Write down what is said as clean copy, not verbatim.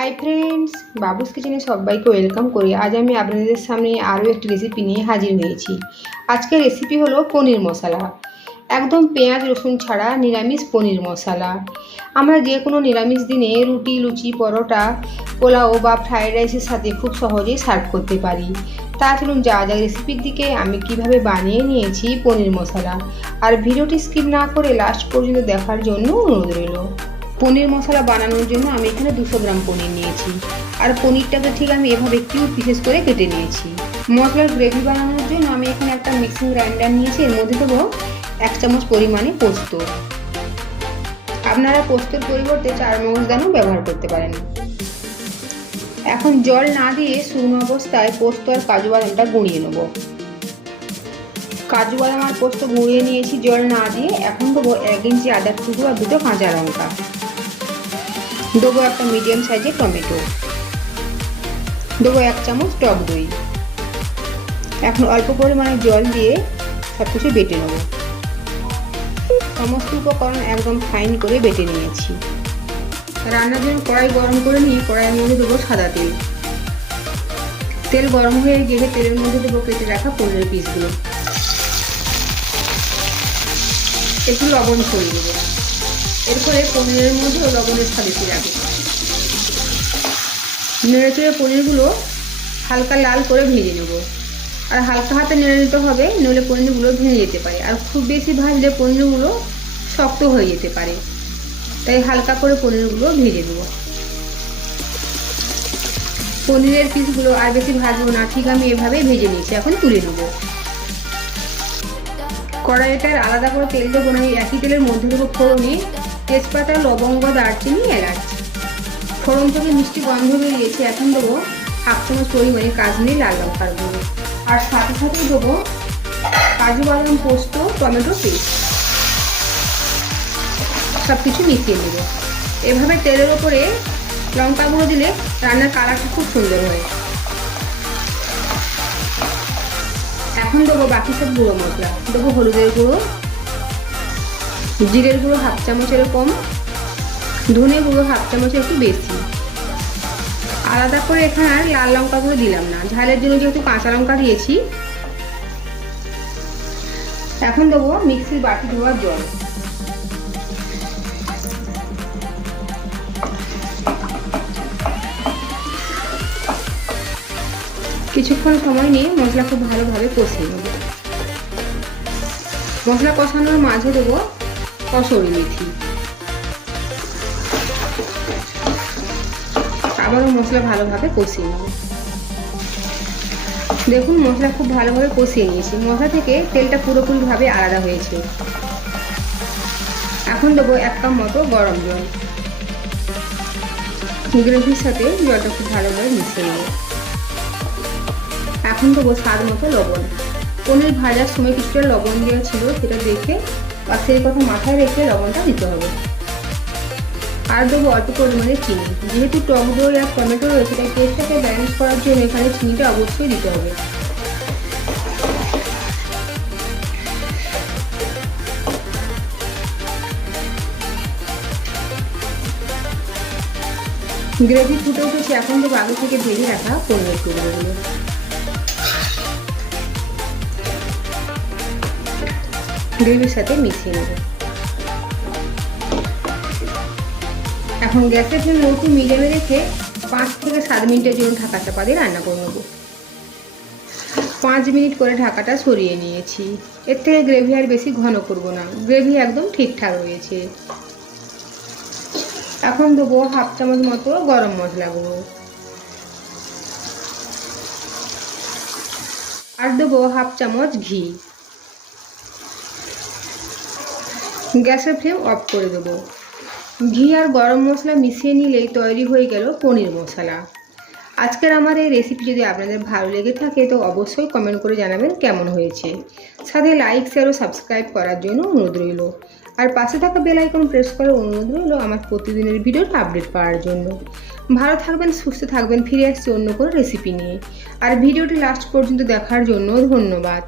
Hi friends, বাবুস কিচেনে সবাইকে welcome করি। আজ আমি আপনাদের সামনে আরও একটি রেসিপি নিয়ে হাজির হয়েছি। আজকের রেসিপি হলো পনির মশলা। একদম পেঁয়াজ রসুন ছাড়া নিরামিষ পনির মশলা। আমরা যে কোনো নিরামিষ দিনে রুটি, লুচি, পরোটা, পোলাও বা ফ্রাইড রাইসের সাথে খুব সহজেই সার্ভ করতে পারি। তা চলুন যা যা রেসিপির দিকে আমি কিভাবে বানিয়ে নিয়েছি পনির মশলা। আর ভিডিওটি স্কিপ না করে লাস্ট পর্যন্ত দেখার জন্য অনুরোধ রইল। পনির মশলা বানানোর জন্য আমি এখানে 200 গ্রাম পনির নিয়েছি। আর পনিরটাকে ঠিক আমি এভাবে কিউব পিসেস করে কেটে নিয়েছি। মশলার গ্রেভি বানানোর জন্য আমি এখানে একটা মিক্সিং গ্রাইন্ডার নিয়েছি। এর মধ্যে দেবো 1 চামচ পরিমাণে পোস্ত। আপনারা পোস্তর পরিবর্তে চারমগজ দানাও ব্যবহার করতে পারেন। এখন জল না দিয়ে শুকনো অবস্থায় পোস্ত আর কাজু বাদামটা গুঁড়িয়ে নেব। কাজু বাদাম আর পোস্ত গুঁড়িয়ে নিয়েছি জল না দিয়ে। এখন দেবো 1 ইঞ্চি আদার টুকরো আর 2টো কাঁচা লঙ্কা। দেবো একটা মিডিয়াম সাইজের টমেটো। দেবো 1 চামচ টক দই। এখন অল্প পরিমাণে জল দিয়ে সব কিছু বেটে নেব। সমস্ত উপকরণ একদম ফাইন করে বেটে নিয়েছি। রান্নার জন্য কড়াই গরম করে নিয়ে কড়াইয়ের মধ্যে দেবো সাদা তেল। তেল গরম হয়ে গেলে তেলের মধ্যে দেবো কেটে রাখা পনিরের পিসগুলো। একটু লবণ ছড়িয়ে দেবো। এরপরে পনিরের মধ্যে লবণের স্বাদ বেশি লাগে। নেড়ে চেড়ে পনিরগুলো হালকা লাল করে ভেজে নেব। আর হালকা হাতে নেড়ে নিতে হবে, নইলে পনিরগুলো ভেঙে যেতে পারে। আর খুব বেশি ভাজলে পনিরগুলো শক্ত হয়ে যেতে পারে, তাই হালকা করে পনিরগুলো ভেজে নেব। পনিরের পিসগুলো আর বেশি ভাজবো না, ঠিক আমি এভাবেই ভেজে নিয়েছি। এখন তুলে নেব। কড়াইটার আলাদা করে তেল দেবো না, একই তেলের মধ্যে দেবো ফোড়নে তেজপাতা, লবঙ্গ, দারচিনি, এলাচ। ফোড়ন থেকে মিষ্টি গন্ধ বেরিয়েছে। এখন দেবো 1/2 চামচ পরিমাণে কাশ্মীরি লাল লঙ্কার গুঁড়ো। আর সাথে সাথে দেবো কাজু বাদাম, পোস্ত, টমেটো পেস্ট। সব কিছু মিশিয়ে নেব। এভাবে তেলের ওপরে লঙ্কা গুঁড়ো দিলে রান্নার কালারটা খুব সুন্দর হয়। এখন দেবো বাকি সব গুঁড়ো মশলা। দেবো হলুদের গুঁড়ো, জিরের গুঁড়ো 1/2 চামচের কম, ধনে গুঁড়ো 1/2 চামচের একটু বেশি। আলাদা করে এখানে আর লাল লঙ্কা গুঁড়ো দিলাম না, ঝালের জন্য যেহেতু কাঁচা লঙ্কা দিয়েছি। এখন দেবো মিক্সির বাটি ধোয়া জল। কিছুক্ষণ সময় নিয়ে মশলা খুব ভালোভাবে কষিয়ে নেব। মশলা কষানোর মাঝে দেবো কসুরি মেথি। আবারও মশলা ভালোভাবে কষিয়ে নেব। দেখুন মশলা খুব ভালোভাবে কষিয়ে নিয়েছি। মশলা থেকে তেলটা পুরোপুরিভাবে আলাদা হয়েছে। এখন দেবো 1 কাপ মতো গরম জল। গ্রেভির সাথে জলটা খুব ভালোভাবে মিশিয়ে নেব। এখন দেবো স্বাদ মতো লবণ। পনির ভাজার সময় কিছুটা লবণ দেওয়া ছিল, সেটা দেখে বা সেই কথা মাথায় রেখে লবণটা দিতে হবে। আর দেবো অল্প পরিমাণে চিনি। যেহেতু টক দই আর টমেটো রয়েছে, তাই টেস্টটাকে ব্যালেন্স করার জন্য এখানে চিনিটা অবশ্যই দিতে হবে। গ্রেভি ফুটে উঠেছে। এখন দেবো আগে থেকে ভেজে রাখা পনিরের টুকরোগুলো। গ্রেভির সাথে মিশিয়ে নেব। এখন গ্যাসের ফ্লেম লো টু মিডিয়ামে রেখে 5 থেকে 7 মিনিটের জন্য ঢাকা চাপা দিয়ে রান্না করে নেব। 5 মিনিট করে ঢাকাটা সরিয়ে নিয়েছি। এর থেকে গ্রেভি আর বেশি ঘন করব না, গ্রেভি একদম ঠিকঠাক রয়েছে। এখন দেবো 1/2 চামচ মতো গরম মশলা গুঁড়ো। আর দেবো 1/2 চামচ ঘি। গ্যাসের ফ্লেম অফ করে দেবো। ঘি আর গরম মশলা মিশিয়ে নিলেই তৈরি হয়ে গেল পনির মশলা। আজকের আমার এই রেসিপি যদি আপনাদের ভালো লেগে থাকে তো অবশ্যই কমেন্ট করে জানাবেন কেমন হয়েছে। সাথে লাইক, শেয়ার ও সাবস্ক্রাইব করার জন্য অনুরোধ রইল। আর পাশে থাকা বেল আইকন প্রেস করার অনুরোধ রইল আমার প্রতিদিনের ভিডিওর আপডেট পাওয়ার জন্য। ভালো থাকবেন, সুস্থ থাকবেন। ফিরে আসছি অন্য কোনো রেসিপি নিয়ে। আর ভিডিওটি লাস্ট পর্যন্ত দেখার জন্য ধন্যবাদ।